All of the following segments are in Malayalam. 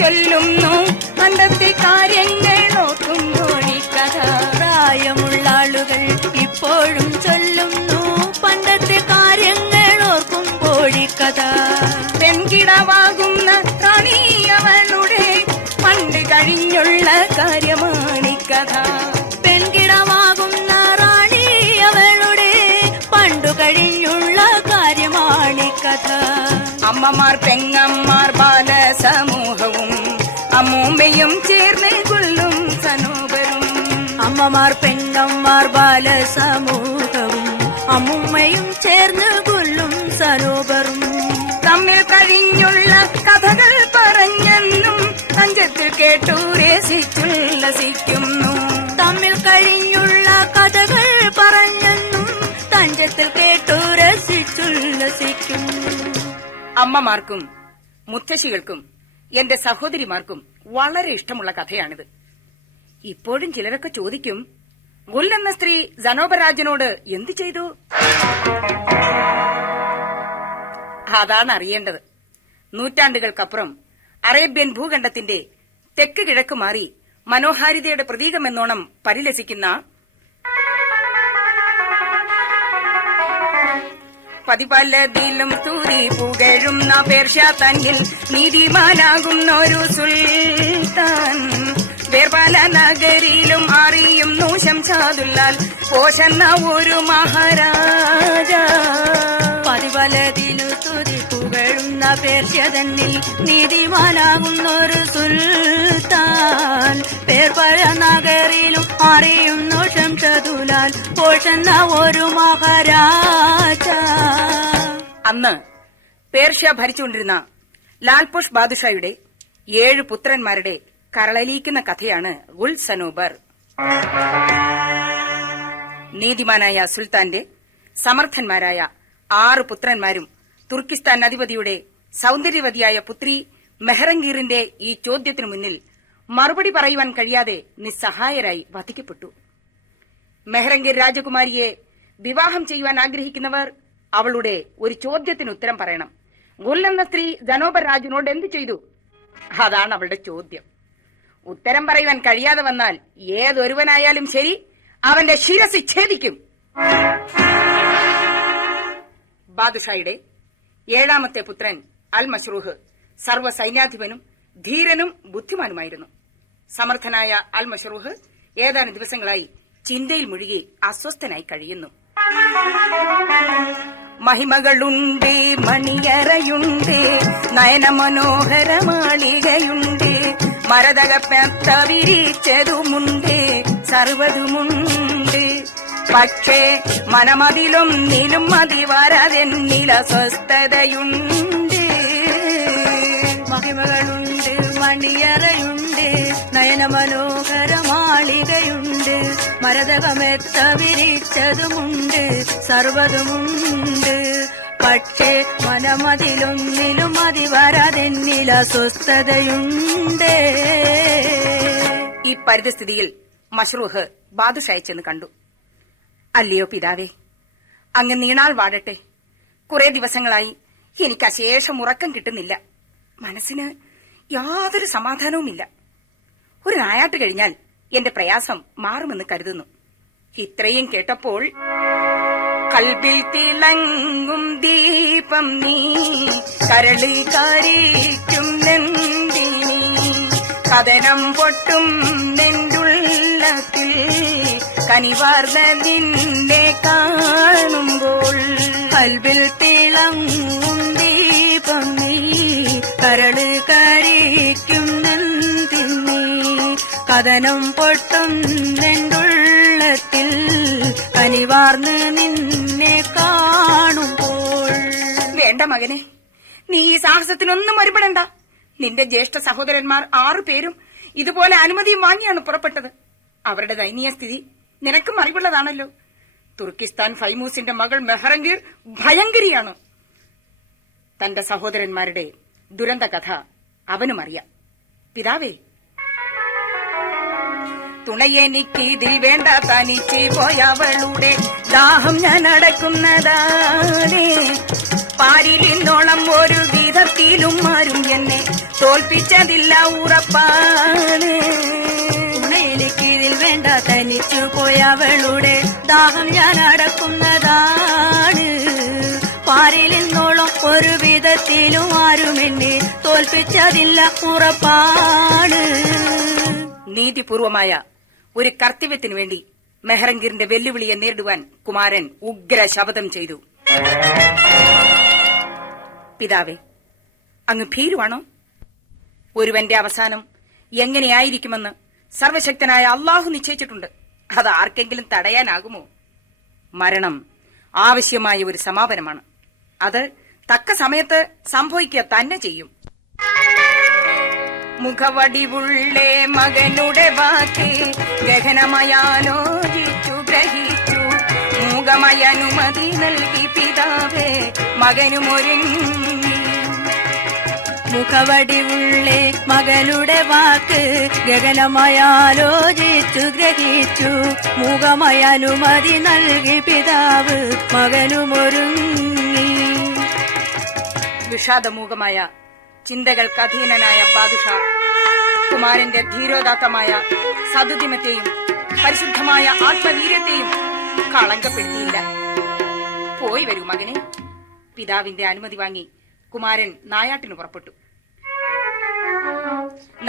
ചൊല്ലുന്നു പണ്ടത്തെ കാര്യങ്ങൾ ഓർക്കുമ്പോഴിക്കഥ. പ്രായമുള്ള ആളുകൾ ഇപ്പോഴും ചൊല്ലുന്നു പണ്ടത്തെ കാര്യങ്ങൾ ഓർക്കുമ്പോഴിക്കഥ. പെൺകിടവാകുന്ന റാണി അവളുടെ പണ്ട് കഴിഞ്ഞുള്ള കാര്യമാണിക്കഥ. പെൺകിടവാകുന്ന റാണി അവളുടെ പണ്ടു കഴിഞ്ഞുള്ള കാര്യമാണിക്കഥ. അമ്മമാർ പെങ്ങന്മാർ ബാലസമൂഹവും അമ്മൂമ്മയും ചേർന്ന് കൊല്ലും സനോബരും. അമ്മമാർ പെങ്ങന്മാർ ബാലസമൂഹവും അമ്മൂമ്മയും ചേർന്ന് കൊല്ലും സരോവറും. തമ്മിൽ കഴിഞ്ഞുള്ള കഥകൾ പറഞ്ഞെന്നും തഞ്ചത്തിൽ കേട്ടു രസിച്ചുല്ലസിക്കുന്നു. തമ്മിൽ കഴിഞ്ഞുള്ള കഥകൾ പറഞ്ഞെന്നും തഞ്ചത്തിൽ കേട്ടു രസിച്ചുല്ലസിക്കുന്നു. അമ്മമാർക്കും മുത്തശ്ശികൾക്കും എന്റെ സഹോദരിമാർക്കും വളരെ ഇഷ്ടമുള്ള കഥയാണിത്. ഇപ്പോഴും ചിലരൊക്കെ ചോദിക്കും, ഗുൽ എന്ന സ്ത്രീ സനോബരാജനോട് എന്തു ചെയ്തു? അതാണ് അറിയേണ്ടത്. നൂറ്റാണ്ടുകൾക്കപ്പുറം അറേബ്യൻ ഭൂഖണ്ഡത്തിന്റെ തെക്ക് കിഴക്ക് മാറി മനോഹാരിതയുടെ പ്രതീകമെന്നോണം പരിലസിക്കുന്ന പതിപലതിലും സ്തുതി പുകഴുന്ന പേർഷ്യ തന്നിൽ നീതിമാനാകുന്ന ഒരു സുൽത്താൻ. വേർപല നഗരിയിലും അറിയുന്നു ശംശാദുല്ലാൽ പോഷന്ന ഒരു മഹാരാജ. പതിപലതിലു സ്തുതി പുകഴുന്ന പേർഷ്യ തന്നിൽ നീതിമാനാകുന്ന ഒരു സുൽത്താൻ. പേർപല നഗരിയിലും അറിയുന്നു ശംശാദുല്ലാൽ പോഷന്ന ഒരു മഹാരാജ. അന്ന് പേർഷ്യ ഭരിച്ചുകൊണ്ടിരുന്ന ലാൽപോഷ് ബാദുഷായുടെ 7 പുത്രന്മാരുടെ കരളലിയിക്കുന്ന കഥയാണ് ഗുൽ സനോബർ. നീതിമാനായ സുൽത്താന്റെ സമർത്ഥന്മാരായ 6 പുത്രന്മാരും തുർക്കിസ്ഥാൻ അധിപതിയുടെ സൗന്ദര്യവതിയായ പുത്രി മെഹ്റംഗീറിന്റെ ഈ ചോദ്യത്തിനു മുന്നിൽ മറുപടി പറയുവാൻ കഴിയാതെ നിസ്സഹായരായി വധിക്കപ്പെട്ടു. മെഹ്റംഗീർ രാജകുമാരിയെ വിവാഹം ചെയ്യുവാൻ ആഗ്രഹിക്കുന്നവർ അവളുടെ ഒരു ചോദ്യത്തിന് ഉത്തരം പറയണം. ഗുൽ എന്ന സ്ത്രീ സനോബർ രാജുവിനോട് എന്ത് ചെയ്തു? അതാണ് അവളുടെ ചോദ്യം. ഉത്തരം പറയുവാൻ കഴിയാതെ വന്നാൽ ഏതൊരുവനായാലും ശരി, അവന്റെ ശിരസ് ഛേദിക്കും. ബാദുഷായുടെ 7ാമത്തെ പുത്രൻ അൽ മസ്റൂഹ് സർവ്വ സൈന്യാധിപനും ധീരനും ബുദ്ധിമാനുമായിരുന്നു. സമർത്ഥനായ അൽ മസ്റൂഹ് ഏതാനും ദിവസങ്ങളായി ചിന്തയിൽ മുഴുകി അസ്വസ്ഥനായി കഴിയുന്നു. മഹിമകളുണ്ട്, മണിയറയുണ്ട്, നയനമനോഹര മാളികയുണ്ട്, മരതകപ്പെട്ട വിരിച്ചതുമുണ്ട്, സർവതുമുണ്ട്. പക്ഷേ മനമതിലും നിലും മതി വരതെന്നില സ്വസ്ഥതയുണ്ട്. മഹിമകളുണ്ട്, മണിയറയുണ്ട്, നയനമനോഹര മാളികയുണ്ട്, മരതകമെത്ത വിരിച്ചതുമുണ്ട്, സർവതുമുണ്ട്. പക്ഷേ മനമതിലൊന്നിലും മതി വരാതെന്നില സ്വസ്ഥതയുണ്ട്. ഈ പരിതസ്ഥിതിയിൽ മസ്റൂഹ് ബാദുഷായെ ചെന്ന് കണ്ടു. അല്ലയോ പിതാവേ, അങ്ങ് നീണാൾ വാഴട്ടെ. കുറെ ദിവസങ്ങളായി എനിക്ക് അശേഷം ഉറക്കം കിട്ടുന്നില്ല. മനസ്സിന് യാതൊരു സമാധാനവുമില്ല. ഒരു നായാട്ട് കഴിഞ്ഞാൽ എന്റെ പ്രയാസം മാറുമെന്ന് കരുതുന്നു. ഇത്രയും കേട്ടപ്പോൾ കൽബിൽ തിളങ്ങും ദീപം നീ, കരളി കാരിക്കും നന്ദിനി, കഥനം പൊട്ടും നെഞ്ചുള്ളത്തിൽ കനിവാർന്ന നിന്നെ കാണുമ്പോൾ. കൽബിൽ തിളങ്ങും ദീപം നീ, കരള് കരിക്കും നന്ദിനി, കഥനം പൊട്ടും നെഞ്ചുള്ളത്തിൽ കനിവാർന്ന് നിന്നെ കാണുമ്പോൾ. വേണ്ട മകനെ, നീ ഈ സാഹസത്തിനൊന്നും ഒരുപെടണ്ട. നിന്റെ ജ്യേഷ്ഠ സഹോദരന്മാർ 6 പേരും ഇതുപോലെ അനുമതിയും വാങ്ങിയാണ് പുറപ്പെട്ടത്. അവരുടെ ദയനീയ സ്ഥിതി നിനക്കും അറിവുള്ളതാണല്ലോ. തുർക്കിസ്ഥാൻ ഫൈമൂസിന്റെ മകൾ മെഹ്റംഗീർ ഭയങ്കരിയാണ്. തന്റെ സഹോദരന്മാരുടെ ദുരന്ത കഥ അവനും അറിയാം. പിതാവേ, തുണയെനിക്ക് ഇതിൽ വേണ്ട, തനിച്ച് പോയവളുടെ ദാഹം ഞാൻ അടക്കുന്നതാണേ. പാരിലിന്നോളം ഒരു വിധത്തിലും ആരും എന്നെ തോൽപ്പിച്ചതില്ല ഉറപ്പാണ്. തുണയിലേക്ക് ഇതിൽ വേണ്ട, തനിച്ചു പോയ അവളുടെ ദാഹം ഞാൻ അടക്കുന്നതാണ്. പാരിൽ നിന്നോളം ഒരു വിധത്തിലും ആരും എന്നെ തോൽപ്പിച്ചതില്ല ഉറപ്പാണ്. നീതിപൂർവമായ ഒരു കർത്തവ്യത്തിനു വേണ്ടി മെഹ്റംഗീറിന്റെ വെല്ലുവിളിയെ നേരിടുവാൻ കുമാരൻ ഉഗ്ര ശപഥം ചെയ്തു. പിതാവേ, അങ്ങ് ഭീരുവാണോ? ഒരുവന്റെ അവസാനം എങ്ങനെയായിരിക്കുമെന്ന് സർവശക്തനായ അള്ളാഹു നിശ്ചയിച്ചിട്ടുണ്ട്. അത് ആർക്കെങ്കിലും തടയാനാകുമോ? മരണം ആവശ്യമായ ഒരു സമാപനമാണ്. അത് തക്ക സമയത്ത് സംഭവിക്കുക തന്നെ ചെയ്യും. മുഖവടിവുള്ളേ മകനുടെ വാക്ക് ഗഹനമയാലോചിച്ചു ഗ്രഹിച്ചു. മൂകമായ അനുമതി നൽകി പിതാവേ മകനുമൊരുങ്ങി. മുഖവടിവുള്ളേ മകളുടെ വാക്ക് ഗഗനമയാലോചിച്ചു ഗ്രഹിച്ചു. മൂകമായ അനുമതി നൽകി പിതാവ് മകനുമൊരുങ്ങി. വിഷാദമൂകമായ ചിന്തകൾക്ക് അധീനനായ ബാദുഷ കുമാരന്റെ ധീരോദാത്തമായ സതുദ്യമത്തെയും പരിശുദ്ധമായ ആത്മവീര്യത്തെയും കളങ്കപ്പെടുത്തിയില്ല. പോയി വരൂ മകനെ. പിതാവിന്റെ അനുമതി വാങ്ങി കുമാരൻ നായാട്ടിന് പുറപ്പെട്ടു.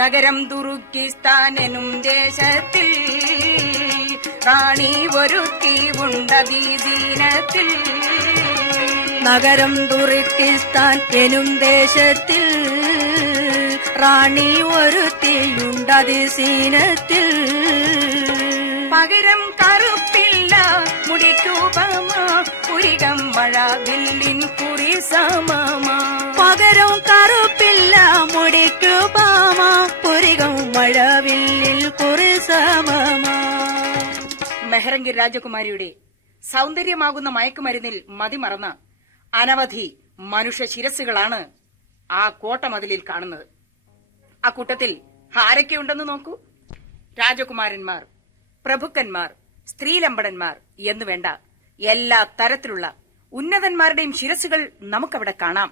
നഗരം തുർക്കിസ്ഥാനും ദേശത്തിൽ റാണി ഒരുത്തി ഉണ്ടീനത്തിൽ. നഗരം തുർക്കിസ്ഥാൻ എനും ദേശത്തിൽ റാണി ഒരുത്തിയുണ്ടതിസീനത്തിൽ. പകരം കറുപ്പില്ല മുടിക്കുപമ പുരികം മഴ വില്ലിൻ കുറി സമമ. പകരം കറുപ്പില്ല മുടിക്കുപമ പുരികം മഴ വില്ലിൽ കുറി സമമ. മെഹ്റംഗീർ രാജകുമാരിയുടെ സൗന്ദര്യമാകുന്ന മയക്കുമരുന്നിൽ മതിമറന്ന അനവധി മനുഷ്യ ശിരസ്സുകളാണ് ആ കോട്ടമതിലിൽ കാണുന്നത്. ആ കൂട്ടത്തിൽ ആരൊക്കെയുണ്ടെന്ന് നോക്കൂ. രാജകുമാരന്മാർ, പ്രഭുക്കന്മാർ, സ്ത്രീലമ്പടന്മാർ എന്നു വേണ്ട എല്ലാ തരത്തിലുള്ള ഉന്നതന്മാരുടെയും ശിരസ്സുകൾ നമുക്കവിടെ കാണാം.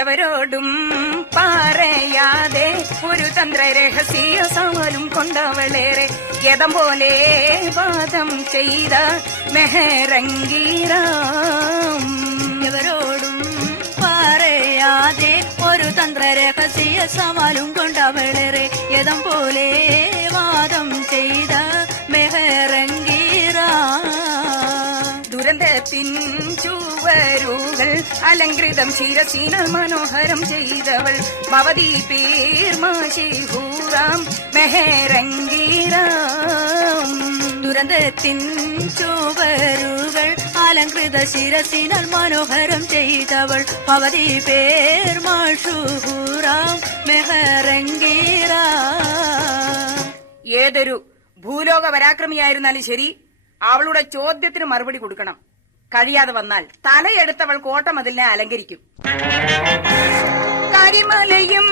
എവരോടും പറയാതെ ഒരു തന്ത്ര രഹസ്യ സവാലും കൊണ്ടവളേറെ യഥം പോലെ വാദം ചെയ്ത മെഹ്റംഗീറാം. എവരോടും പറയാതെ ഒരു തന്ത്ര രഹസ്യ സവാലും കൊണ്ടവളേറെ യഥം പോലെ വാദം ചെയ്ത മെഹ്റംഗീറാം. ദുരന്തത്തിൻ ചുവരുകൾ അലങ്കൃതം ശിരസിനാൽ മനോഹരം ചെയ്തവൾ ഭവതി പേർമാശിഹൂറാം മെഹ്റംഗീറാം. ദുരന്തത്തിൻ ചുവരുകൾ അലങ്കൃത ശിരസിനാൽ മനോഹരം ചെയ്തവൾ ഭവതി പേർമാശുഹൂറാം മെഹ്റംഗീറാം. ഏതൊരു ഭൂലോക പരാക്രമിയായിരുന്നാലും ശരി, അവളുടെ ചോദ്യത്തിന് മറുപടി കൊടുക്കണം. കഴിയാതെ വന്നാൽ തലയെടുത്തവൾ കോട്ടമതിലിനെ അലങ്കരിക്കും. കരിമലയും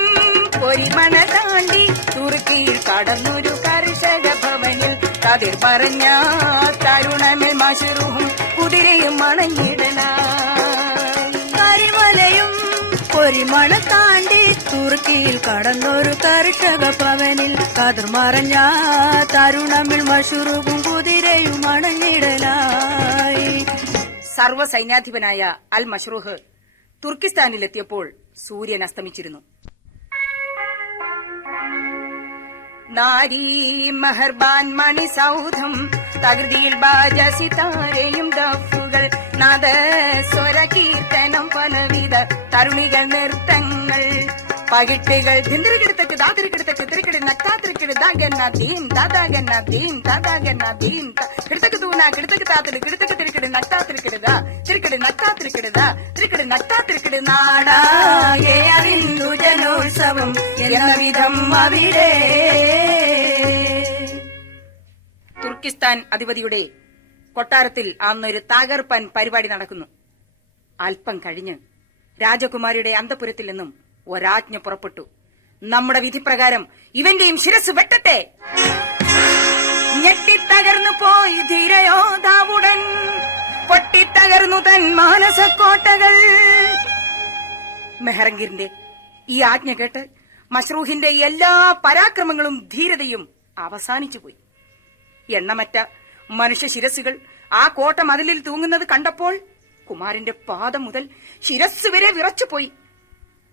പൊരിമണ താണ്ടി തുർക്കിയിൽ കടന്നൊരു കർഷക ഭവനിൽ കതിർ പറഞ്ഞ തരുണമേൽ മശറൂഹും കുതിരയും മണഞ്ഞിടലായി. കരിമലയും പൊരിമണ താണ്ടി തുർക്കിയിൽ കടന്നൊരു കർഷക ഭവനിൽ കതിർ മറഞ്ഞ തരുണമിൽ മഷുറുകും കുതിരയും അണഞ്ഞിടലായി. സർവ്വസൈന്യാധിപനായ അൽ മഷ്റൂഹ് തുർക്കിസ്ഥാനിലെത്തിയപ്പോൾ സൂര്യൻ അസ്തമിച്ചിരുന്നു. നാരീ മെഹർബാൻ മണി സൗധം തകൃതിയിൽ ബാജ സിതാരയും ദഫുകൾ നാദസ്വര കീർത്തനം പലവിധ തരുണികൾ നൃത്തങ്ങൾ പകിട്ടുകൾ ധിന്തിരികിടത്തക്ക് ദാതിരികിടത്തക്ക് തിരിക്കിടി നക്കാതിരിക്കിടി ദാഗന്ന ദീൻ ദാദാഗന്ന ദീൻ ദാദാഗന്ന ദീൻ കിടത്തക്ക് തൂന കിടത്തക്ക് താത്തിരി കിടത്തക്ക് തിരിക്കിടി നക്കാതിരിക്കിടുതാ തിരിക്കിടി നക്കാതിരിക്കിടുതാ തിരിക്കിടി നക്കാതിരിക്കിടി നാടാകെ അറിന്തു ജനോത്സവം എന്ന വിധം അവിടെ. തുർക്കിസ്ഥാൻ അധിപതിയുടെ കൊട്ടാരത്തിൽ അന്നൊരു തകർപ്പൻ പരിപാടി നടക്കുന്നു. അല്പം കഴിഞ്ഞ് രാജകുമാരിയുടെ അന്തപുരത്തിൽ നിന്നും ഒരാജ്ഞ പുറപ്പെട്ടു. നമ്മുടെ വിധിപ്രകാരം ഇവന്റെയും ശിരസ് വെട്ടട്ടെ. ഞെട്ടിത്തകർന്നു പോയി ധീരയോധാവുടൻ പൊട്ടിത്തകർന്നു തൻ മാനസക്കോട്ടകൾ. മെഹറംഗീറിന്റെ ഈ ആജ്ഞ കേട്ട് മസ്റൂഹിന്റെ എല്ലാ പരാക്രമങ്ങളും ധീരതയും അവസാനിച്ചുപോയി. എണ്ണമറ്റ മനുഷ്യ ശിരസ്സുകൾ ആ കോട്ട മതിലിൽ തൂങ്ങുന്നത് കണ്ടപ്പോൾ കുമാരന്റെ പാദം മുതൽ ശിരസ് വരെ വിറച്ചുപോയി.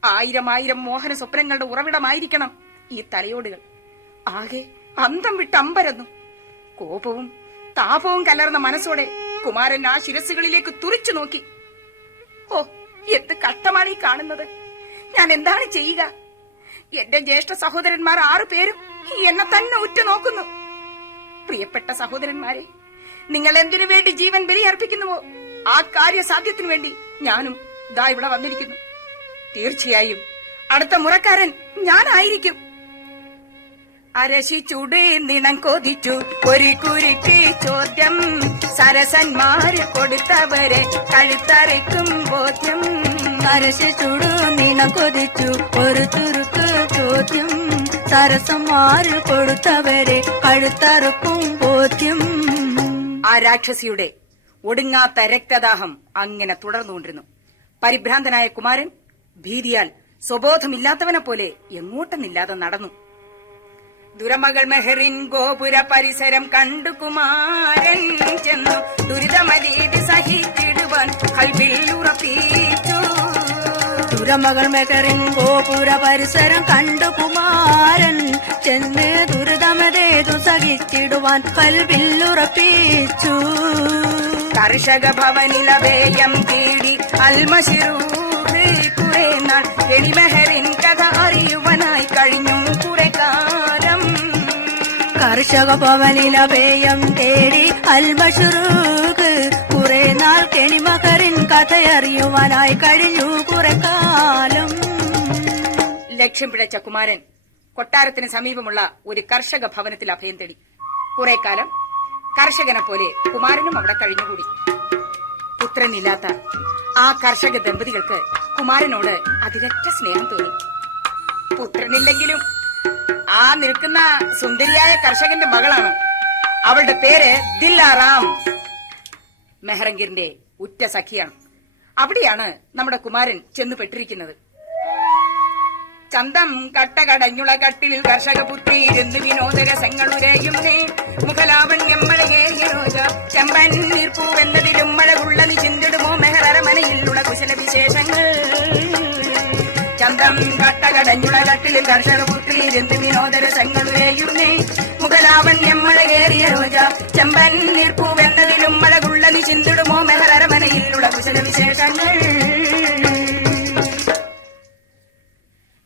ആയിരം മോഹന സ്വപ്നങ്ങളുടെ ഉറവിടമായിരിക്കണം ഈ തലയോടുകൾ. ആകെ അന്തം വിട്ട് അമ്പരന്നു. കോപവും താപവും കലർന്ന മനസ്സോടെ കുമാരൻ ആ ശിരസ്സുകളിലേക്ക് തുറിച്ചു നോക്കി. ഓ, എന്ത് കഷ്ടമാണ് ഈ കാണുന്നത്! ഞാൻ എന്താണ് ചെയ്യുക? എന്റെ ജ്യേഷ്ഠ സഹോദരന്മാർ 6 പേരും എന്നെ തന്നെ ഉറ്റുനോക്കുന്നു. പ്രിയപ്പെട്ട സഹോദരന്മാരെ, നിങ്ങൾ എന്തിനു വേണ്ടി ജീവൻ ബലിയർപ്പിക്കുന്നുവോ ആ കാര്യസാധ്യത്തിനു വേണ്ടി ഞാനും ദാ ഇവിടെ വന്നിരിക്കുന്നു. തീർച്ചയായും അടുത്ത മുറക്കാരൻ ഞാനായിരിക്കും. അരശിച്ചുടേ നിണം കൊതിച്ചു ഒരു കുരുക്ക് ചോദ്യം, സരസന്മാര് കൊടുത്തവരെ കഴുത്തറയ്ക്കും ബോധ്യം. അരശിച്ചുടു നിണം കൊതിച്ചു ഒരു ചുരുക്ക് ചോദ്യം, സരസന്മാര് കൊടുത്തവരെ കഴുത്തറുക്കും ബോധ്യം. ആ രാക്ഷസിയുടെ ഒടുങ്ങാത്ത രക്തദാഹം അങ്ങനെ തുടർന്നുകൊണ്ടിരുന്നു. പരിഭ്രാന്തനായ കുമാരൻ ഭീതിയാൽ സ്വബോധമില്ലാത്തവനെ പോലെ എങ്ങോട്ടെന്നില്ലാതെ നടന്നു. ദുരമകൾ മെഹറിൻ ഗോപുര പരിസരം കണ്ടു കുമാരൻ ചെന്നു ദുരിതമരീതി സഹിച്ചിടുവാൻ കൽവിൽ ഉറപ്പിച്ചു. ദുരമകൾ മെഹറിൻ ഗോപുര പരിസരം കണ്ടു കുമാരൻ ചെന്ന് ദുരിതമതേതു സഹിച്ചിടുവാൻ കൽവിൽ ഉറപ്പിച്ചു. കർഷക ഭവനിലവേയം തേടി അൽമശിറൂഹ് കുറെ നാൾ എളിമെഹറിൻ കഥ അറിയുവാനായി കഴിഞ്ഞു കുറെ കാലം. കർഷക ഭവനിലഭയം തേടി അൽമശറൂഖ് കുറെ നാൾ കെണിമഹറിൻ കഥയറിയുവാനായി കഴിഞ്ഞു കുറെ കാലം. ലക്ഷ്യം പിഴച്ച കുമാരൻ കൊട്ടാരത്തിന് സമീപമുള്ള ഒരു കർഷക ഭവനത്തിൽ അഭയം തേടി. കുറെ കാലം കർഷകനെ പോലെ കുമാരനും അവിടെ കഴിഞ്ഞുകൂടി. പുത്രനില്ലാത്ത ആ കർഷക ദമ്പതികൾക്ക് കുമാരനോട് അതിരറ്റ സ്നേഹം തോന്നി. പുത്രനില്ലെങ്കിലും ആ നിൽക്കുന്ന സുന്ദരിയായ കർഷകന്റെ മകളാണ്. അവളുടെ പേര് ദില്ലാറാം. മെഹറംഗീറിന്റെ ഉറ്റ സഖിയാണ്. അവിടെയാണ് നമ്മുടെ കുമാരൻ ചെന്നുപെട്ടിരിക്കുന്നത്. ചന്തം കട്ടകടഞ്ഞുള കട്ടിലിൽ കർഷകപുത്രി ഇരുന്ന് വിനോദരസങ്ങളുരയുന്നേ. മുഖലാവണ്യം മഴയേറോജ ചെമ്പൻ നീർപ്പൂവെന്നതിലും മഴകുള്ളതി ചിന്തിടുമോ മെഹറമനയിലുള്ള കുശല വിശേഷങ്ങൾ. ചന്തം കട്ടകടഞ്ഞുള കട്ടിലിൽ കർഷകപുത്രി ഇരുന്ന് വിനോദരസങ്ങളുരയുന്നേ. മുഖലാവണ്യം മഴയേറിയ രോജ ചെമ്പൻ നീർപ്പൂവെന്നതിലും മഴകുള്ളതി ചിന്തിടുമോ മെഹറമനയിലുള്ള കുശല വിശേഷങ്ങൾ.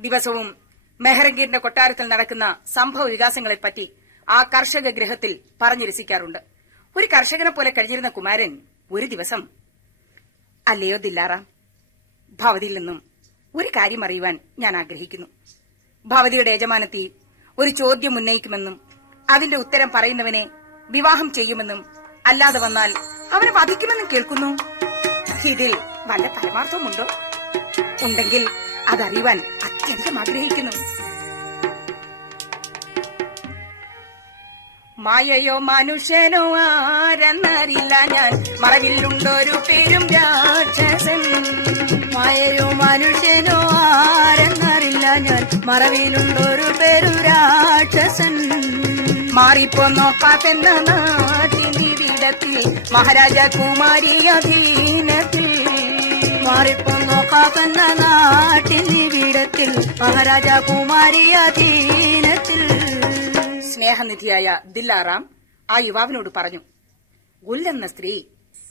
ദിവസവും മെഹറംഗീറിന്റെ കൊട്ടാരത്തിൽ നടക്കുന്ന സംഭവ വികാസങ്ങളെപ്പറ്റി ആ കർഷക ഗൃഹത്തിൽ പറഞ്ഞു രസിക്കാറുണ്ട്. ഒരു കർഷകനെ പോലെ കഴിഞ്ഞിരുന്ന കുമാരൻ ഒരു ദിവസം, അല്ലയോ ദില്ലാറാം, ഭവതിയിൽ നിന്നും ഒരു കാര്യം അറിയുവാൻ ഞാൻ ആഗ്രഹിക്കുന്നു. ഭവതിയുടെ യജമാനത്തി ഒരു ചോദ്യം ഉന്നയിക്കുമെന്നും അതിന്റെ ഉത്തരം പറയുന്നവനെ വിവാഹം ചെയ്യുമെന്നും അല്ലാതെ വന്നാൽ അവനെ വധിക്കുമെന്നും കേൾക്കുന്നു. ഇതിൽ വല്ല പരമാർത്ഥവുമുണ്ടോ? ഉണ്ടെങ്കിൽ അതറിയുവാൻ അത്യന്തം ആഗ്രഹിക്കുന്നു. മായയോ മനുഷ്യനോ ആരെന്നറിയില്ല ഞാൻ, മറവിലുണ്ടൊരു പേരും രാക്ഷസൻ. മായയോ മനുഷ്യനോ ആരെന്നറിയില്ല ഞാൻ, മറവിലുണ്ടൊരു പേരും രാക്ഷസൻ. മാറിപ്പോന്നോ പാപ്പെന്ന നാട്ടിലിടത്തിൽ മഹാരാജ കുമാരി അധീനത്തിൽ. മാറിപ്പോന്നോ കാപ്പെന്ന നാട്ടിലിടത്തിൽ മഹാരാജ കുമാരി അധീനത്തിൽ. സ്നേഹനിധിയായ ദില്ലാറാം ആ യുവാവിനോട് പറഞ്ഞു, ഗുൽ എന്ന സ്ത്രീ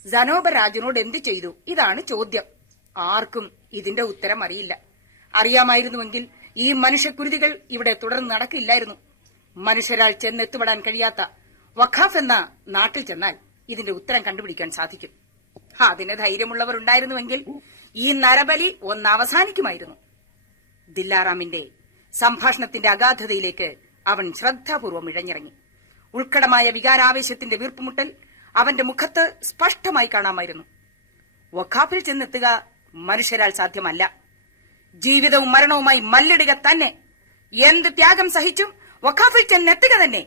ജനോബരാജനോട് എന്തു ചെയ്തു? ഇതാണ് ചോദ്യം. ആർക്കും ഇതിന്റെ ഉത്തരം അറിയില്ല. അറിയാമായിരുന്നുവെങ്കിൽ ഈ മനുഷ്യക്കുരുതികൾ ഇവിടെ തുടർന്ന് നടക്കില്ലായിരുന്നു. മനുഷ്യരാൽ ചെന്നെത്തുപെടാൻ കഴിയാത്ത വഖാഫ് എന്ന നാട്ടിൽ ചെന്നാൽ ഇതിന്റെ ഉത്തരം കണ്ടുപിടിക്കാൻ സാധിക്കും. അതിന് ധൈര്യമുള്ളവർ ഉണ്ടായിരുന്നുവെങ്കിൽ ഈ നരബലി ഒന്ന് അവസാനിക്കുമായിരുന്നു. ദില്ലാറാമിന്റെ സംഭാഷണത്തിന്റെ അഗാധതയിലേക്ക് അവൻ ശ്രദ്ധാപൂർവം ഇഴഞ്ഞിറങ്ങി. ഉൾക്കടമായ വികാരാവേശത്തിന്റെ വീർപ്പുമുട്ടൽ അവന്റെ മുഖത്ത് സ്പഷ്ടമായി കാണാമായിരുന്നു. വഖാഫിൽ ചെന്നെത്തുക മനുഷ്യരാൽ സാധ്യമല്ല. ജീവിതവും മരണവുമായി മല്ലിടുക തന്നെ. എന്ത് ത്യാഗം സഹിച്ചും വഖാഫിൽ ചെന്നെത്തുക തന്നെ.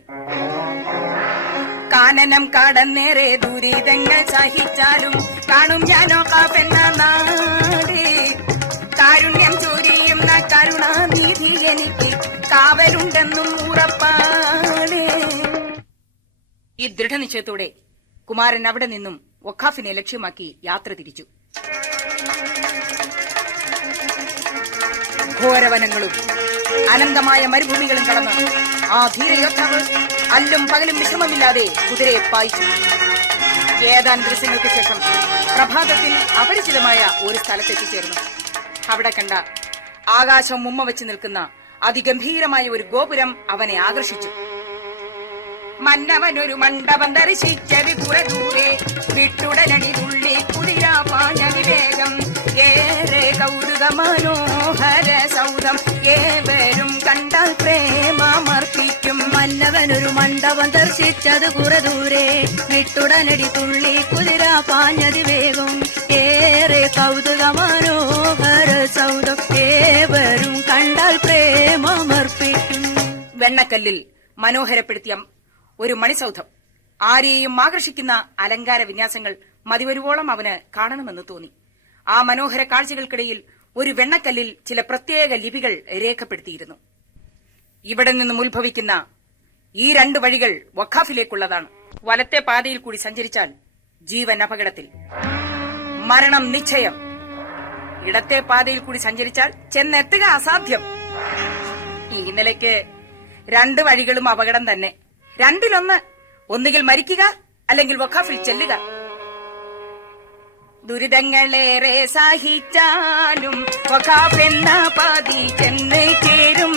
കാനനം കടന്നേറെ ദുരിതങ്ങൾ സഹിച്ചാലും കാണും ഞാൻ വഖാഫ് എന്ന നാട്. കാരുണ്യം കാവലുണ്ടെന്നും ഉറപ്പാണ്. ഈ ദൃഢനിശ്ചയത്തോടെ കുമാരൻ അവിടെ നിന്നും വഖാഫിനെ ലക്ഷ്യമാക്കി യാത്ര തിരിച്ചു. ഘോരവനങ്ങളും അനന്തമായ മരുഭൂമികളും കടന്ന് ആ ധീരയോദ്ധാവ് അല്ലും പകലും വിശ്രമമില്ലാതെ കുതിരയെ പായിച്ചു. ഏതാനും ദിവസങ്ങൾക്ക് ശേഷം പ്രഭാതത്തിൽ അപരിചിതമായ ഒരു സ്ഥലത്തെത്തിച്ചേർന്നു. അവിടെ കണ്ട ആകാശം മുമ്മ വെച്ച് നിൽക്കുന്ന അതിഗംഭീരമായ ഒരു ഗോപുരം അവനെ ആകർഷിച്ചു. മന്നവനൊരു മണ്ഡപം ദർശിച്ചത് കുറെ ദൂരെ, വിട്ടുടനടി തുള്ളി കുതിര പാഞ്ഞതി വേഗം. ഏറെ കൗതുക മനോഹര സൗധം, ഏവരും കണ്ടാൽ പ്രേമമർപ്പിക്കും. മന്നവനൊരു മണ്ഡപം ദർശിച്ചത് കുറെ ദൂരെ, വിട്ടുടനടി തുള്ളി കുതിര പാഞ്ഞതി വേഗം. ഏറെ കൗതുക മനോഹര സൗധം, ഏവരും കണ്ടാൽ പ്രേമമർപ്പിക്കും. വെണ്ണക്കല്ലിൽ മനോഹരപ്പെടുത്തിയ ഒരു മണിസൗധം, ആരെയും ആകർഷിക്കുന്ന അലങ്കാര വിന്യാസങ്ങൾ മതിവരുവോളം അവന് കാണണമെന്ന് തോന്നി. ആ മനോഹര കാഴ്ചകൾക്കിടയിൽ ഒരു വെണ്ണക്കല്ലിൽ ചില പ്രത്യേക ലിപികൾ രേഖപ്പെടുത്തിയിരുന്നു. ഇവിടെ നിന്നും ഉത്ഭവിക്കുന്ന ഈ 2 വഴികൾ വഖാഫിലേക്കുള്ളതാണ്. വലത്തെ പാതയിൽ കൂടി സഞ്ചരിച്ചാൽ ജീവൻ അപകടത്തിൽ, മരണം നിശ്ചയം. ഇടത്തെ പാതയിൽ കൂടി സഞ്ചരിച്ചാൽ ചെന്നെത്തുക അസാധ്യം. ഈ നിലയ്ക്ക് 2 വഴികളും അപകടം തന്നെ. 2-1, ഒന്നുകിൽ മരിക്കുക അല്ലെങ്കിൽ വഖാഫിൽ ചെല്ലുക. ദുരിതങ്ങളേറെ സഹിച്ചാലും വഖാഫ് എന്ന പാതി ചെന്ന് ചേരും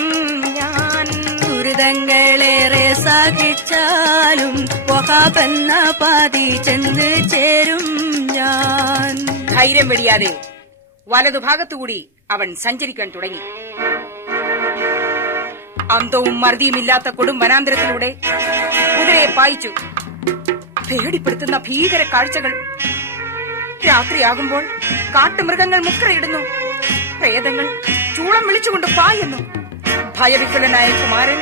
ഞാൻ. ദുരിതങ്ങളേറെ സഹിച്ചാലും വഖാഫ് എന്ന പാതി ചെന്ന് ചേരും ഞാൻ. ധൈര്യം വെടിയാതെ വലതുഭാഗത്തുകൂടി അവൻ സഞ്ചരിക്കാൻ തുടങ്ങി. അന്തവും മർദിയുമില്ലാത്ത കൊടും വനാന്തരത്തിലൂടെ കുതിരയെ പായിച്ചു. പേടിപ്പെടുത്തുന്ന ഭീകര കാഴ്ചകൾ. രാത്രിയാകുമ്പോൾ കാട്ടുമൃഗങ്ങൾ മുക്കറയിടുന്നു, പ്രേതങ്ങൾ ചൂളം വിളിച്ചുകൊണ്ട് പായുന്നു. ഭയവിഹ്വലനായ കുമാരൻ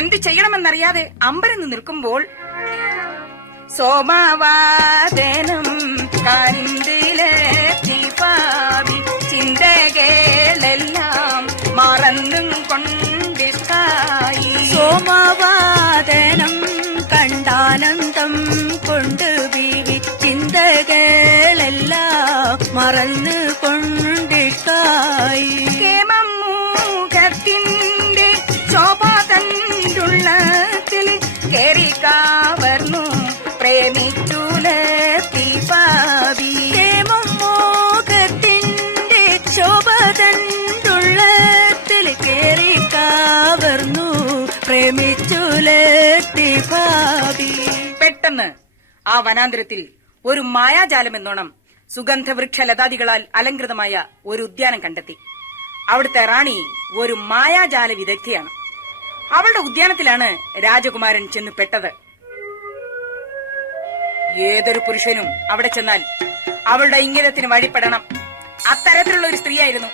എന്ത് ചെയ്യണമെന്നറിയാതെ അമ്പരന്ന് നിൽക്കുമ്പോൾ സോമവാദനം കരിന്തിലെത്തി പാവി ചിന്തകളെല്ലാം മറന്നും കൊണ്ടിഷ്ടായി. സോമവാദനം കണ്ടാനന്ദം കൊണ്ട് ബീവി ചിന്തകളെല്ലാം മറന്നു കൊണ്ടിഷ്ടായി. കേമം മൂഖത്തിന്റെ ശോഭാതണ്ടുള്ളത്തിൽ കേറി കാവർന്നു പ്രേമിച്ചുലത്തി പാവി. കേമം മോഹത്തിന്റെ ശോഭതണ്ടുള്ളത്തിൽ കേറി കാവർന്നു പ്രേമിച്ചുലത്തി പാവി. പെട്ടെന്ന് ആ വനാന്തരത്തിൽ ഒരു മായാജാലം എന്നോണം സുഗന്ധവൃക്ഷ ലതാദികളാൽ അലങ്കൃതമായ ഒരു ഉദ്യാനം കണ്ടെത്തി. അവിടുത്തെ റാണി ഒരു മായാജാല വിദഗ്ധയാണ്. അവളുടെ ഉദ്യാനത്തിലാണ് രാജകുമാരൻ ചെന്ന് പെട്ടത്. ഏതൊരു പുരുഷനും അവിടെ ചെന്നാൽ അവളുടെ ഇംഗിതത്തിന് വഴിപ്പെടണം. അത്തരത്തിലുള്ള ഒരു സ്ത്രീയായിരുന്നു.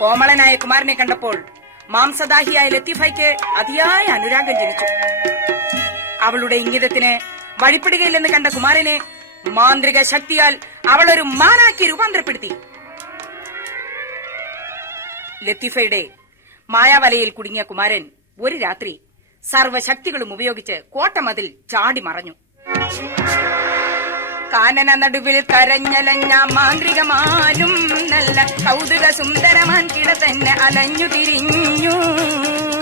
കോമളനായ കുമാരനെ കണ്ടപ്പോൾ മാംസദാഹിയായ ലത്തീഫയ്ക്ക് അതിയായ അനുരാഗം ജനിച്ചു. അവളുടെ ഇംഗിതത്തിന് വഴിപ്പെടുകയില്ലെന്ന് കണ്ട കുമാരനെ മാന്ത്രിക ശക്തിയാൽ അവളൊരു മാനാക്കി രൂപാന്തരപ്പെടുത്തി. ലത്തീഫയുടെ മായാവലയിൽ കുടുങ്ങിയ കുമാരൻ ഒരു രാത്രി സർവശക്തികളും ഉപയോഗിച്ച് കോട്ടമതിൽ ചാടി മറഞ്ഞു. കാനന നടുവിൽ കരഞ്ഞലഞ്ഞ മാന്ത്രികമാനും നല്ല കൗതുക സുന്ദരമാൻ കിട തന്നെ അലഞ്ഞു തിരിഞ്ഞു.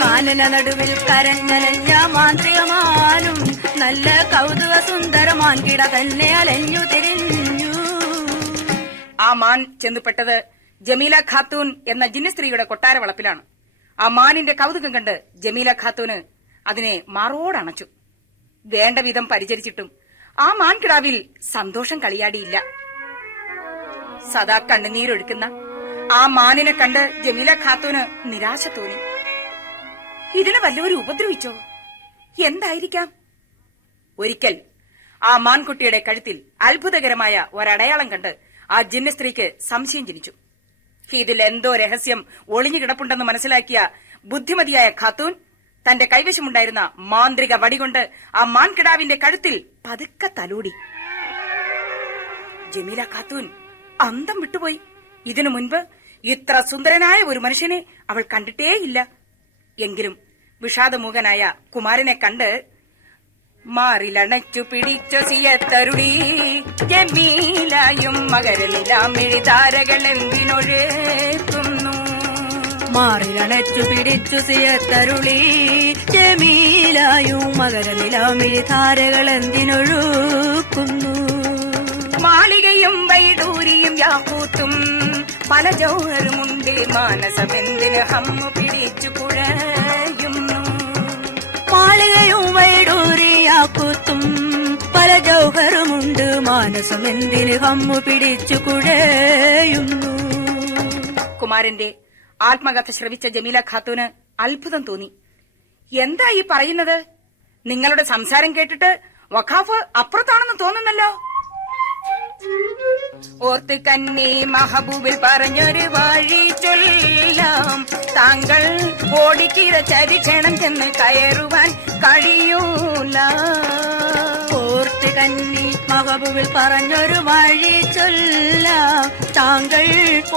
കാനന നടുവിൽ കരഞ്ഞലഞ്ഞ മാന്ത്രികമാനും നല്ല കൗതുക സുന്ദരമാൻ കിട തന്നെ അലഞ്ഞു തിരിഞ്ഞു. ആ മാൻ ചെന്നുപെട്ടത് ജമീല ഖാത്തൂൻ എന്ന ജിന്നസ്ത്രീയുടെ കൊട്ടാര വളപ്പിലാണ്. ആ മാനിന്റെ കൗതുകം കണ്ട് ജമീല ഖാത്തൂന് അതിനെ മാറോടണച്ചു. വേണ്ട വിധം പരിചരിച്ചിട്ടും ആ മാൻകിടാവിൽ സന്തോഷം കളിയാടിയില്ല. സദാ കണ്ണുനീരൊഴുക്കുന്ന ആ മാനിനെ കണ്ട് ജമീല ഖാത്തൂന് നിരാശ തോന്നി. ഇതിനെ വല്ലവരും ഉപദ്രവിച്ചോ? എന്തായിരിക്കാം? ഒരിക്കൽ ആ മാൻകുട്ടിയുടെ കഴുത്തിൽ അത്ഭുതകരമായ ഒരടയാളം കണ്ട് ആ ജിന്നസ്ത്രീക്ക് സംശയം ജനിച്ചു. ഇതിൽ എന്തോ രഹസ്യം ഒളിഞ്ഞു കിടപ്പുണ്ടെന്ന് മനസ്സിലാക്കിയ ബുദ്ധിമതിയായ ഖാത്തൂൻ തന്റെ കൈവശമുണ്ടായിരുന്ന മാന്ത്രിക വടികൊണ്ട് ആ മാൻകിടാവിന്റെ കഴുത്തിൽ പതുക്കെ തലോടി. ജമീല ഖാത്തൂൻ അന്തം വിട്ടുപോയി. ഇതിനു മുൻപ് ഇത്ര സുന്ദരനായ ഒരു മനുഷ്യനെ അവൾ കണ്ടിട്ടേയില്ല. എങ്കിലും വിഷാദമുഖനായ കുമാരനെ കണ്ട് മാറിലണച്ചു പിടിച്ചു സിയത്തരുളി ജമീലായും മകരനിലാമിഴി താരകൾ എന്തിനൊഴുക്കുന്നു. മാറിലണച്ചു പിടിച്ചു സിയത്തരുളി ജമീലായും മകരനിലാമിഴി താരകൾ എന്തിനൊഴുക്കുന്നു. മാളികയും വൈഡൂരിയും യാക്കൂത്തും പല ജൗഹറുമുണ്ട് മാനസമെന്തിന് ഹമ്മു പിടിച്ചു കുഴയുന്നു. മാളികയും വൈഡൂരിയാക്കൂത്തും പല ജൗഹറുമുണ്ട് മാനസമെന്തിന് ഹമ്മു പിടിച്ചു കുഴയുന്നു. കുമാരന്റെ ആത്മകഥ ശ്രവിച്ച ജമീല ഖാത്തൂന് അത്ഭുതം തോന്നി. എന്താ ഈ പറയുന്നത്? നിങ്ങളുടെ സംസാരം കേട്ടിട്ട് വഖാഫ് അപ്പുറത്താണെന്ന് തോന്നുന്നല്ലോ. ഓർത്ത് കന്നി മഹബൂബിൽ പറഞ്ഞൊരു വഴി ചൊല്ലാം, താങ്കൾ ഓടിക്കിര ചരിക്ഷണം ചെന്ന് കയറുവാൻ കഴിയൂല. ഓർത്ത് കന്നി മഹബൂബിൽ പറഞ്ഞൊരു വഴി ചൊല്ലാം, താങ്കൾ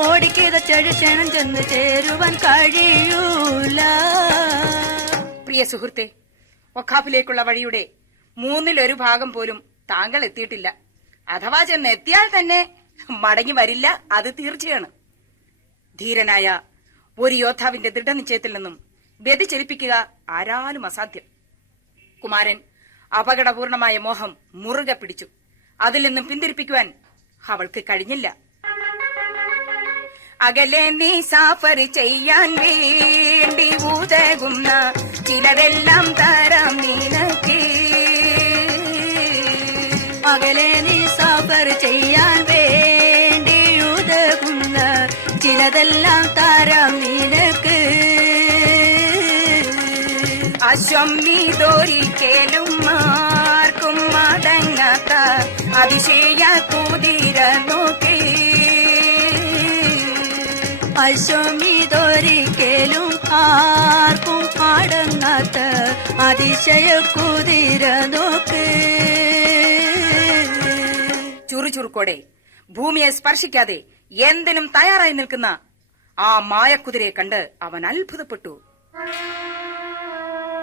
ഓടിക്കിര ചരിക്ഷണം ചെന്ന് ചേരുവാൻ കഴിയൂല. പ്രിയ സുഹൃത്തെ, വഖാഫിലേക്കുള്ള വഴിയുടെ 1/3 ഭാഗം പോലും താങ്കൾ എത്തിയിട്ടില്ല. അഥവാ ചെന്ന് എത്തിയാൽ തന്നെ മടങ്ങി വരില്ല, അത് തീർച്ചയാണ്. ധീരനായ ഒരു യോദ്ധാവിന്റെ ദൃഢനിശ്ചയത്തിൽ നിന്നും വ്യതിചലിപ്പിക്കുക ആരാലും അസാധ്യം. കുമാരൻ അപകടപൂർണമായ മോഹം മുറുകെ പിടിച്ചു. അതിൽ നിന്നും പിന്തിരിപ്പിക്കുവാൻ അവൾക്ക് കഴിഞ്ഞില്ല. അകലെ നീ സാഫർ ചെയ്യാൻ വേണ്ടി ഉതകുന്ന ചിലരെല്ലാം തരാം നിനക്ക്. അകലെ നീ സാഫർ ചെയ്യാൻ വേണ്ടി ഉതകുന്ന ചിലതെല്ലാം തരാം നിനക്ക്. അശ്വമീതൊരിക്കലും ആർക്കും മടങ്ങാത്ത അതിശയ കുതിര നോക്കി. അശ്വമീതൊരിക്കലും ആർക്കും അടങ്ങാത്ത അതിശയ കുതിര നോക്ക്. ചുറുചുറുക്കോടെ ഭൂമിയെ സ്പർശിക്കാതെ എന്തിനും തയ്യാറായി നിൽക്കുന്ന ആ മായക്കുതിരയെ കണ്ട് അവൻ അത്ഭുതപ്പെട്ടു.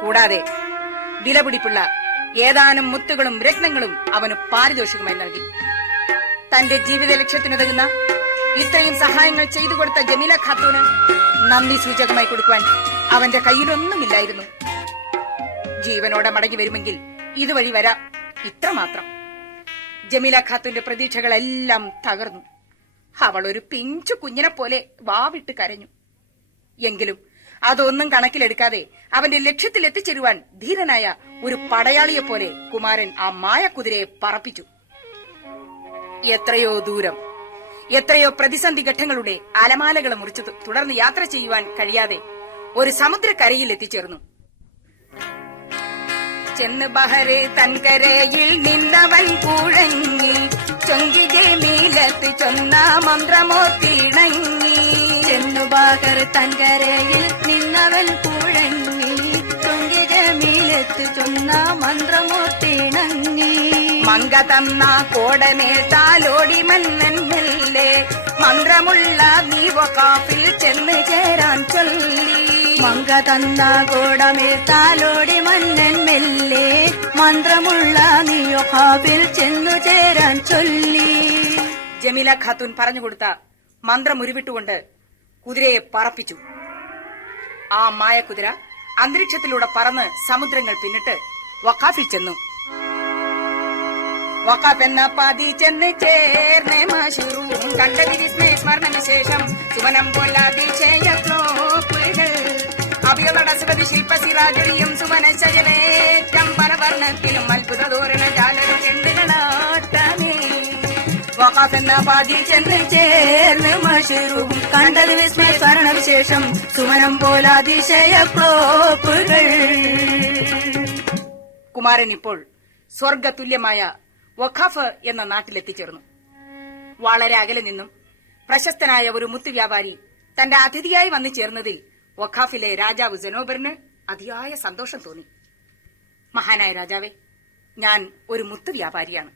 കൂടാതെ വിലപിടിപ്പുള്ള ഏതാനും മുത്തുകളും രത്നങ്ങളും അവന് പാരിതോഷികമായി നൽകി. തന്റെ ജീവിത ലക്ഷ്യത്തിനുതകുന്ന ഇത്രയും സഹായങ്ങൾ ചെയ്തു കൊടുത്ത ജമീല ഖാത്തൂന് നന്ദി സൂചകമായി കൊടുക്കുവാൻ അവന്റെ കയ്യിലൊന്നുമില്ലായിരുന്നു. ജീവനോടെ മടങ്ങി വരുമെങ്കിൽ ഇതുവഴി വരാം, ഇത്രമാത്രം. ജമീല ഖാത്തൂന്റെ പ്രതീക്ഷകളെല്ലാം തകർന്നു. അവൾ ഒരു പിഞ്ചു കുഞ്ഞിനെ പോലെ വാവിട്ട് കരഞ്ഞു. എങ്കിലും അതൊന്നും കണക്കിലെടുക്കാതെ അവന്റെ ലക്ഷ്യത്തിൽ എത്തിച്ചേരുവാൻ ധീരനായ ഒരു പടയാളിയെ പോലെ കുമാരൻ ആ മായക്കുതിരയെ പറപ്പിച്ചു. എത്രയോ ദൂരം, എത്രയോ പ്രതിസന്ധി ഘട്ടങ്ങളുടെ അലമാലകൾ മുറിച്ച് തുടർന്ന് യാത്ര ചെയ്യുവാൻ കഴിയാതെ ഒരു സമുദ്രക്കരയിൽ എത്തിച്ചേർന്നു. ചെന്ന് ബഹറെ തൻകരയിൽ നിന്നവൻ കുഴങ്ങി, ചൊങ്കി ജമീലത്ത് ചൊന്ന മന്ത്രമോ തിണങ്ങി. ചെന്നു ബഹർ തൻകരയിൽ നിന്നവൻ കുഴങ്ങി, ചൊങ്കി ജമീലത്ത് ചൊന്ന മന്ത്രമോ തിണങ്ങി. മങ്ക തന്ന കോടമേട്ടാലോടി മന്നൻ മെല്ലെ, മന്ത്രമുള്ള നീ വഖാഫിൽ ചെന്ന് ചേരാൻ ചൊല്ലി. മങ്ക തന്ന കോടമേട്ടാലോടി മന്നൻ മെല്ലെ, മന്ത്രമുള്ള നീ വഖാഫിൽ ചെന്നു ചേരാൻ ചൊല്ലി. ജമീല ഖാത്തൂൻ പറഞ്ഞുകൊടുത്ത മന്ത്രം ഉരുവിട്ടുകൊണ്ട് കുതിരയെ പറപ്പിച്ചു. ആ മായക്കുതിര അന്തരീക്ഷത്തിലൂടെ പറന്ന് സമുദ്രങ്ങൾ പിന്നിട്ട് വഖാഫിൽ ചെന്നു. വഖാഫ് എന്ന പാതി ചെന്ന് ചേർന്ന് മശൂറും കണ്ടതി വിസ്മരണവിശേഷം സുവനം പോലാതിശയക്ലോപ്പുകൾ അഭികളടസ്വതി ശില്പസിരാജടിയും സുവന ശയനേറ്റം പരവർണ്ണത്തിലും അത്ഭുത ധോരണ ജാലക ചെണ്ടുകളാട്ടമേ. വഖാഫ് എന്ന പാതി ചെന്ന് ചേർന്ന് മശൂറും കണ്ടത് വിസ്മരണവിശേഷം സുമനം പോലാതിശയക്ലോപ്പുകൾ. കുമാരൻ ഇപ്പോൾ സ്വർഗതുല്യമായ വഖാഫ് എന്ന നാട്ടിലെത്തിച്ചേർന്നു. വളരെ അകലെ നിന്നും പ്രശസ്തനായ ഒരു മുത്തു വ്യാപാരി തന്റെ അതിഥിയായി വന്നു ചേർന്നതിൽ വഖാഫിലെ രാജാവ് ജനോബറിന് അതിയായ സന്തോഷം തോന്നി. മഹാനായ രാജാവേ, ഞാൻ ഒരു മുത്തു വ്യാപാരിയാണ്.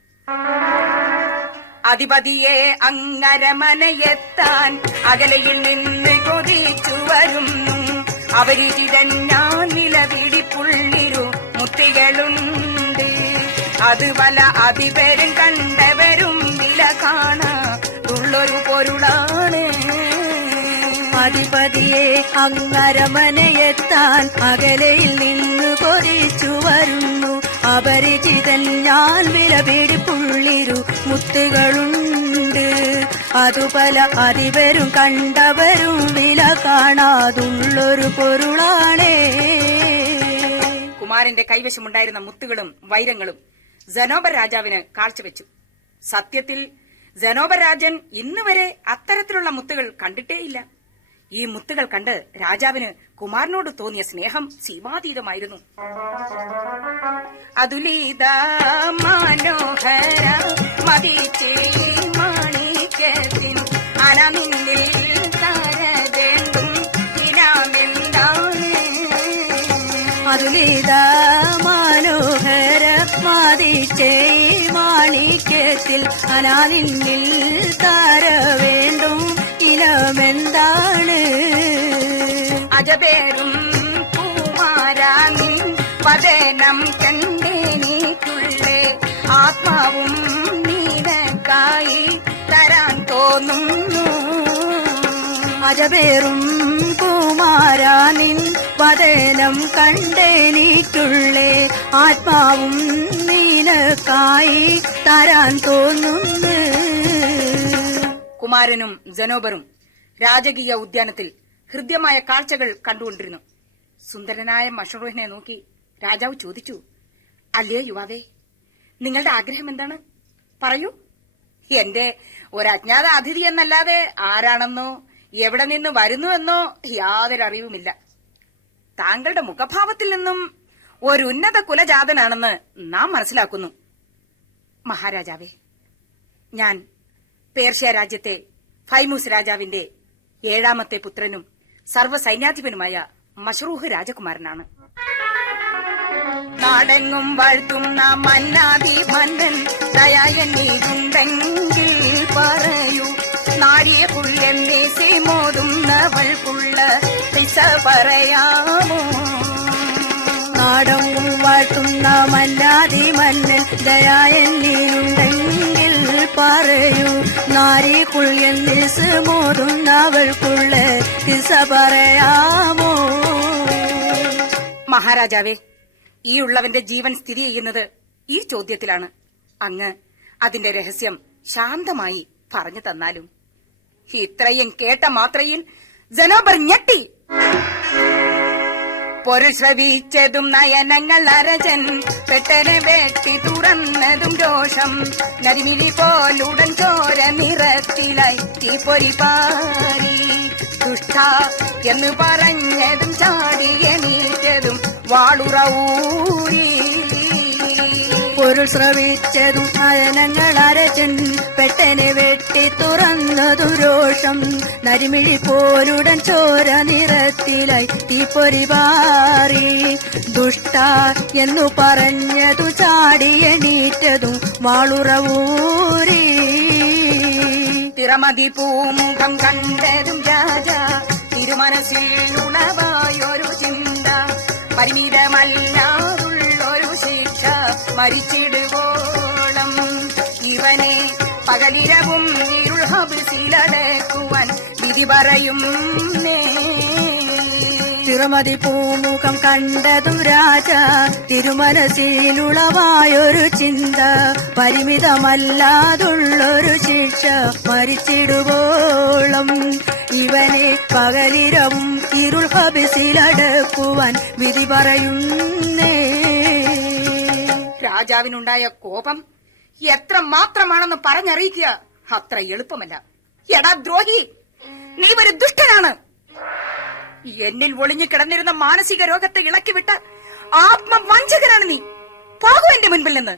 അധിപതിയെ അങ്ങരമനയെത്താൻ അകലയിൽ നിന്ന് കൊതിച്ചു വരുന്നു. അപരിചിതൻ അത് പല അതിപേരും കണ്ടവരും വില കാണാറുള്ളൊരു പൊരുളാണ്. അധിപതിയെ അങ്ങരമനയെത്താൻ അകലയിൽ നിന്ന് കൊതിച്ചു വരുന്നു. അപരിചിതൻ ഞാൻ വിലപിടിപ്പുള്ളിരു മുത്തുകളുണ്ട്. അതു പല അതിവരും കണ്ടവരും വില കാണാതുള്ളൊരു പൊരുളാണേ. കുമാരന്റെ കൈവശമുണ്ടായിരുന്ന മുത്തുകളും വൈരങ്ങളും ജനോബർ രാജാവിന് കാഴ്ചവെച്ചു. സത്യത്തിൽ ജനോബർ രാജൻ ഇന്നുവരെ അത്തരത്തിലുള്ള മുത്തുകൾ കണ്ടിട്ടേയില്ല. ഈ മുത്തുകൾ കണ്ട് രാജാവിന് കുമാരനോട് തോന്നിയ സ്നേഹം സീമാതീതമായിരുന്നു. അതുലീത മനോഹര മതിച്ചേ മാണിക്യത്തിൻ അനമിന്നിൽ താരതെന്തും ഇനാമെന്താണ്. അതുലീത മനോഹര മതിച്ചേ മാണിക്യത്തിൽ അനാലിന്നിൽ താര വേണ്ടും ഇനമെന്താണ്. അജപേരും കുമാരാനിൻ വദനം കണ്ടേനിക്കുള്ളേ ആത്മാവും നീനക്കായി തരാൻ തോന്നുന്നു. അജപേറും കുമാരാനിൻ വദനം കണ്ടെനിക്കുള്ളേ ആത്മാവും നീനക്കായി തരാൻ തോന്നുന്നു. കുമാരനും ജനോബറും രാജകീയ ഉദ്യാനത്തിൽ ഹൃദ്യമായ കാഴ്ചകൾ കണ്ടുകൊണ്ടിരുന്നു. സുന്ദരനായ മഷ്റൂഹിനെ നോക്കി രാജാവ് ചോദിച്ചു, അല്ലയോ യുവാവേ, നിങ്ങളുടെ ആഗ്രഹം എന്താണ്? പറയൂ. എന്റെ ഒരു അജ്ഞാത അതിഥി എന്നല്ലാതെ ആരാണെന്നോ എവിടെ നിന്ന് വരുന്നുവെന്നോ യാതൊരു അറിവുമില്ല. താങ്കളുടെ മുഖഭാവത്തിൽ നിന്നും ഒരു ഉന്നത കുലജാതനാണെന്ന് നാം മനസ്സിലാക്കുന്നു. മഹാരാജാവേ, ഞാൻ പേർഷ്യ രാജ്യത്തെ ഫൈമൂസ് രാജാവിന്റെ 7ാമത്തെ പുത്രനും സർവ്വസൈന്യാധിപനുമായ മഷ്റൂഹ് രാജകുമാരനാണ്. നാടെങ്ങും വാഴ്ത്തുന്ന മന്നാതി മന്നൻ ദയായെന്നീതുണ്ടെങ്കിൽ പറയൂ. നാഴിയ പുള്ളെന്നേ മോതുന്നവൾക്കുള്ള പിസ പറയാമോ? നാടെങ്ങും വാഴ്ത്തുന്ന മന്നാതി മന്നൻ ദയായെന്നീയുണ്ടെങ്കിൽ പറയൂ. നാരി കുള്ളിസ് മോതുന്നവൾക്കുള്ള പിസ പറയാമോ? മഹാരാജാവേ, ഈ ഉള്ളവന്റെ ജീവൻ സ്ഥിതി ചെയ്യുന്നത് ഈ ചോദ്യത്തിലാണ്. അങ്ങ് അതിന്റെ രഹസ്യം ശാന്തമായി പറഞ്ഞു തന്നാലും. ഇത്രയും കേട്ട മാത്രയിൽ ജനോബർ ഞെട്ടി. പൊരുൾ ശ്രവിച്ചതും നയനങ്ങൾ അരജൻ പെട്ടനെ വെട്ടി തുറന്നതും രോഷം. നരിമിഴി പോലുടൻ ചോര നിറത്തിലായി തീപ്പൊരി പാരി. ദുഷ്ട എന്ന് പറഞ്ഞതും ചാടി എണീറ്റതും വാളുറൂരി. പൊരുൾ ശ്രവിച്ചതും നയനങ്ങൾ അരജൻ പെട്ടനെ വെട്ടി തുറന്നതു രോഷം. നരിമിഴി പോലുടൻ ചോര നിറത്തിലായി തീപ്പൊരി പാറി. ദുഷ്ട എന്നു പറഞ്ഞതു ചാടി എണീറ്റതും വാളുറവൂരി. തിറമതി പൂമുഖം കണ്ടതും രാജ തിരുമനസ്സിൽ ഉണവായൊരു ചിന്ത. പരിമിതമല്ലാതുള്ളൊരു ശിക്ഷ മരിച്ചിടുവോളം ഇവനെ പകലിരവും ഇരുൾ ഹബിസിലടക്കുവാൻ വിധി പറയും. തിരുമതി പൂമുഖം കണ്ടതും രാജ തിരുമനസിലുളവായൊരു ചിന്ത. പരിമിതമല്ലാതുള്ളൊരു ശിക്ഷ മരിച്ചിടുവോളം ഇവനെ പകലിരവും ഇരുൾ ഹബിസിലടക്കുവാൻ വിധി പറയുന്നേ. രാജാവിനുണ്ടായ കോപം എത്ര മാത്രമാണെന്ന് പറഞ്ഞറിയിക്കുക അത്ര എളുപ്പമല്ല. എടാ ദ്രോഹി, നീ ഒരു ദുഷ്ടനാണ്. എന്നിൽ ഒളിഞ്ഞു കിടന്നിരുന്ന മാനസിക രോഗത്തെ ഇളക്കിവിട്ട ആത്മവഞ്ചകനാണ് നീ. പോകൂ എന്റെ മുൻപിൽ നിന്ന്.